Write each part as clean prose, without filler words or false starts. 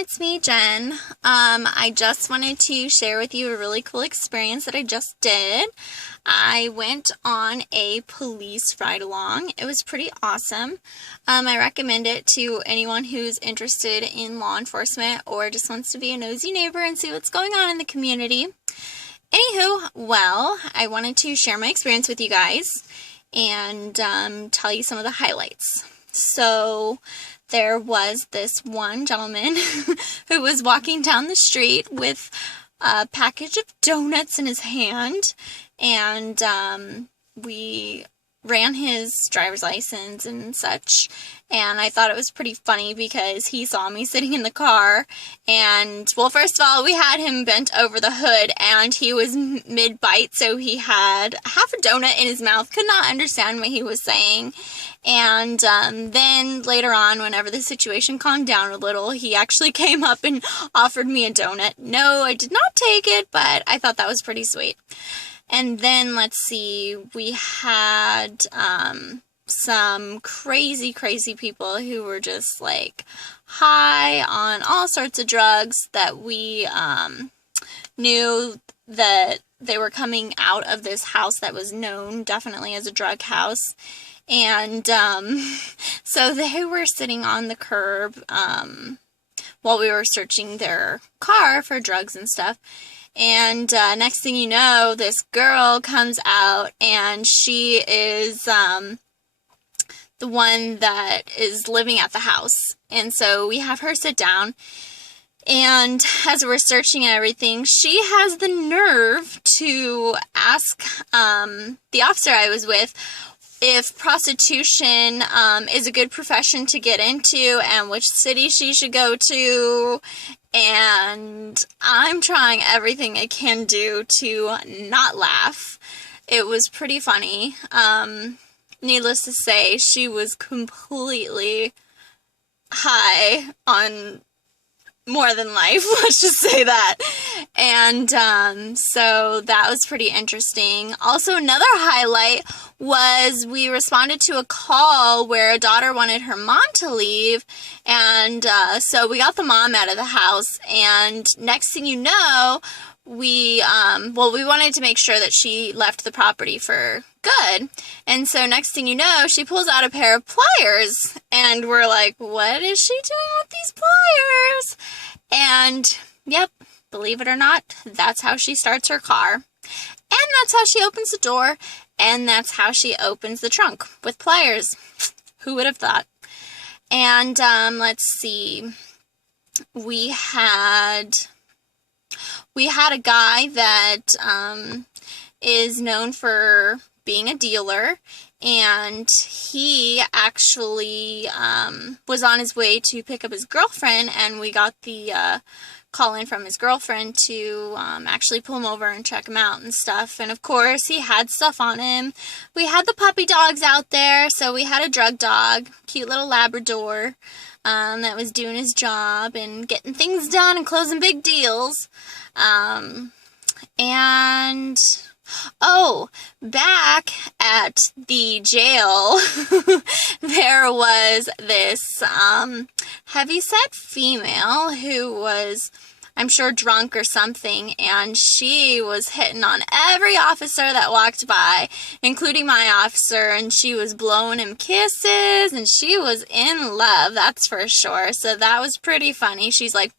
it's me, Jen. I just wanted to share with you a really cool experience that I just did. I went on a police ride-along. It was pretty awesome. I recommend it to anyone who's interested in law enforcement or just wants to be a nosy neighbor and see what's going on in the community. Anywho, well, I wanted to share my experience with you guys and tell you some of the highlights. So there was this one gentleman who was walking down the street with a package of donuts in his hand, and we ran his driver's license and such, and I thought it was pretty funny because he saw me sitting in the car, and, well, first of all, we had him bent over the hood, and he was mid-bite, so he had half a donut in his mouth, could not understand what he was saying, and then later on, whenever the situation calmed down a little, he actually came up and offered me a donut. No, I did not take it, but I thought that was pretty sweet. And then, let's see, we had some crazy people who were just, like, high on all sorts of drugs that we knew that they were coming out of this house that was known definitely as a drug house. And so they were sitting on the curb while we were searching their car for drugs and stuff. And next thing you know, this girl comes out, and she is the one that is living at the house. And so we have her sit down, and as we're searching and everything, she has the nerve to ask the officer I was with if prostitution is a good profession to get into and which city she should go to. And I'm trying everything I can do to not laugh. It was pretty funny. Needless to say, she was completely high on more than life, let's just say that. And so that was pretty interesting. Also, another highlight was we responded to a call where a daughter wanted her mom to leave, and so we got the mom out of the house, and next thing you know, we wanted to make sure that she left the property for good, and so next thing you know, she pulls out a pair of pliers, and we're like, what is she doing with these pliers? And, yep, believe it or not, that's how she starts her car, and that's how she opens the door, and that's how she opens the trunk, with pliers. Who would have thought? And, let's see, we had a guy that is known for being a dealer, and he actually was on his way to pick up his girlfriend, and we got the call in from his girlfriend to actually pull him over and check him out and stuff. And of course, he had stuff on him. We had the puppy dogs out there, so we had a drug dog, cute little Labrador, that was doing his job and getting things done and closing big deals. And, oh, back at the jail, there was this heavyset female who was, I'm sure, drunk or something, and she was hitting on every officer that walked by, including my officer, and she was blowing him kisses, and she was in love, that's for sure. So that was pretty funny. She's like,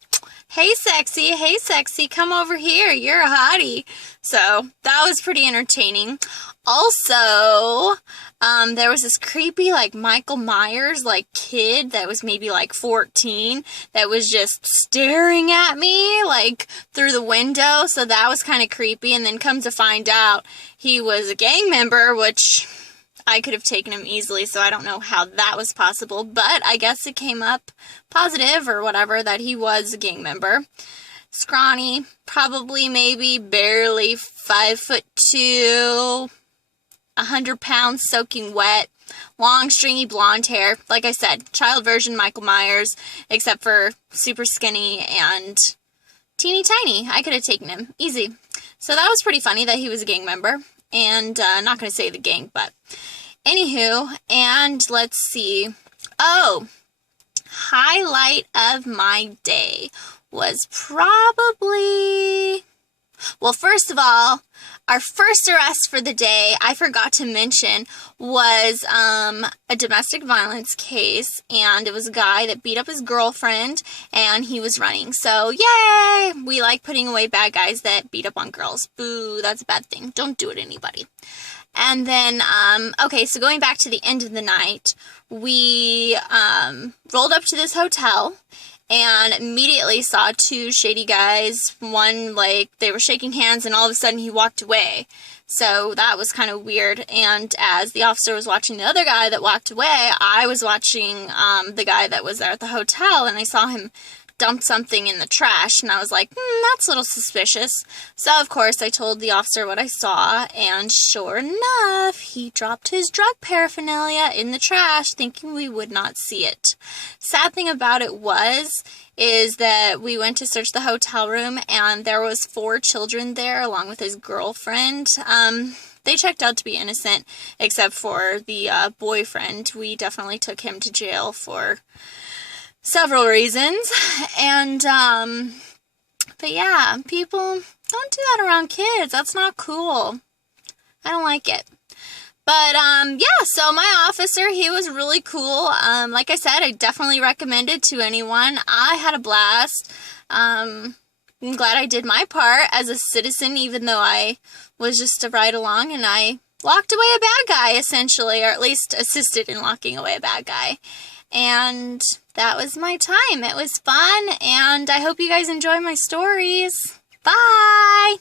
hey sexy, come over here, you're a hottie. So that was pretty entertaining. Also, there was this creepy, like, Michael Myers, like, kid that was maybe, like, 14 that was just staring at me, like, through the window, so that was kind of creepy, and then come to find out he was a gang member, which I could have taken him easily, so I don't know how that was possible, but I guess it came up positive or whatever that he was a gang member. Scrawny, probably maybe barely 5'2", 100 pounds soaking wet, long stringy blonde hair. Like I said, child version Michael Myers, except for super skinny and teeny tiny. I could have taken him easy. So that was pretty funny that he was a gang member. And not going to say the gang, but anywho, and let's see. Oh, highlight of my day was probably, well, first of all, our first arrest for the day, I forgot to mention, was a domestic violence case, and it was a guy that beat up his girlfriend, and he was running. So, yay! We like putting away bad guys that beat up on girls. Boo, that's a bad thing. Don't do it, anybody. And then, okay, so going back to the end of the night, we rolled up to this hotel, and immediately saw two shady guys. One, like, they were shaking hands, and all of a sudden he walked away. So that was kind of weird. And as the officer was watching the other guy that walked away, I was watching the guy that was there at the hotel, and I saw him dump something in the trash, and I was like, that's a little suspicious. So, of course, I told the officer what I saw, and sure enough, he dropped his drug paraphernalia in the trash, thinking we would not see it. Sad thing about it is that we went to search the hotel room, and there was 4 children there, along with his girlfriend. They checked out to be innocent, except for the boyfriend. We definitely took him to jail for several reasons. And, but yeah, people, don't do that around kids. That's not cool. I don't like it. But, yeah, so my officer, he was really cool. Like I said, I definitely recommend it to anyone. I had a blast. I'm glad I did my part as a citizen, even though I was just a ride-along, and I locked away a bad guy, essentially, or at least assisted in locking away a bad guy. And that was my time. It was fun, and I hope you guys enjoy my stories. Bye!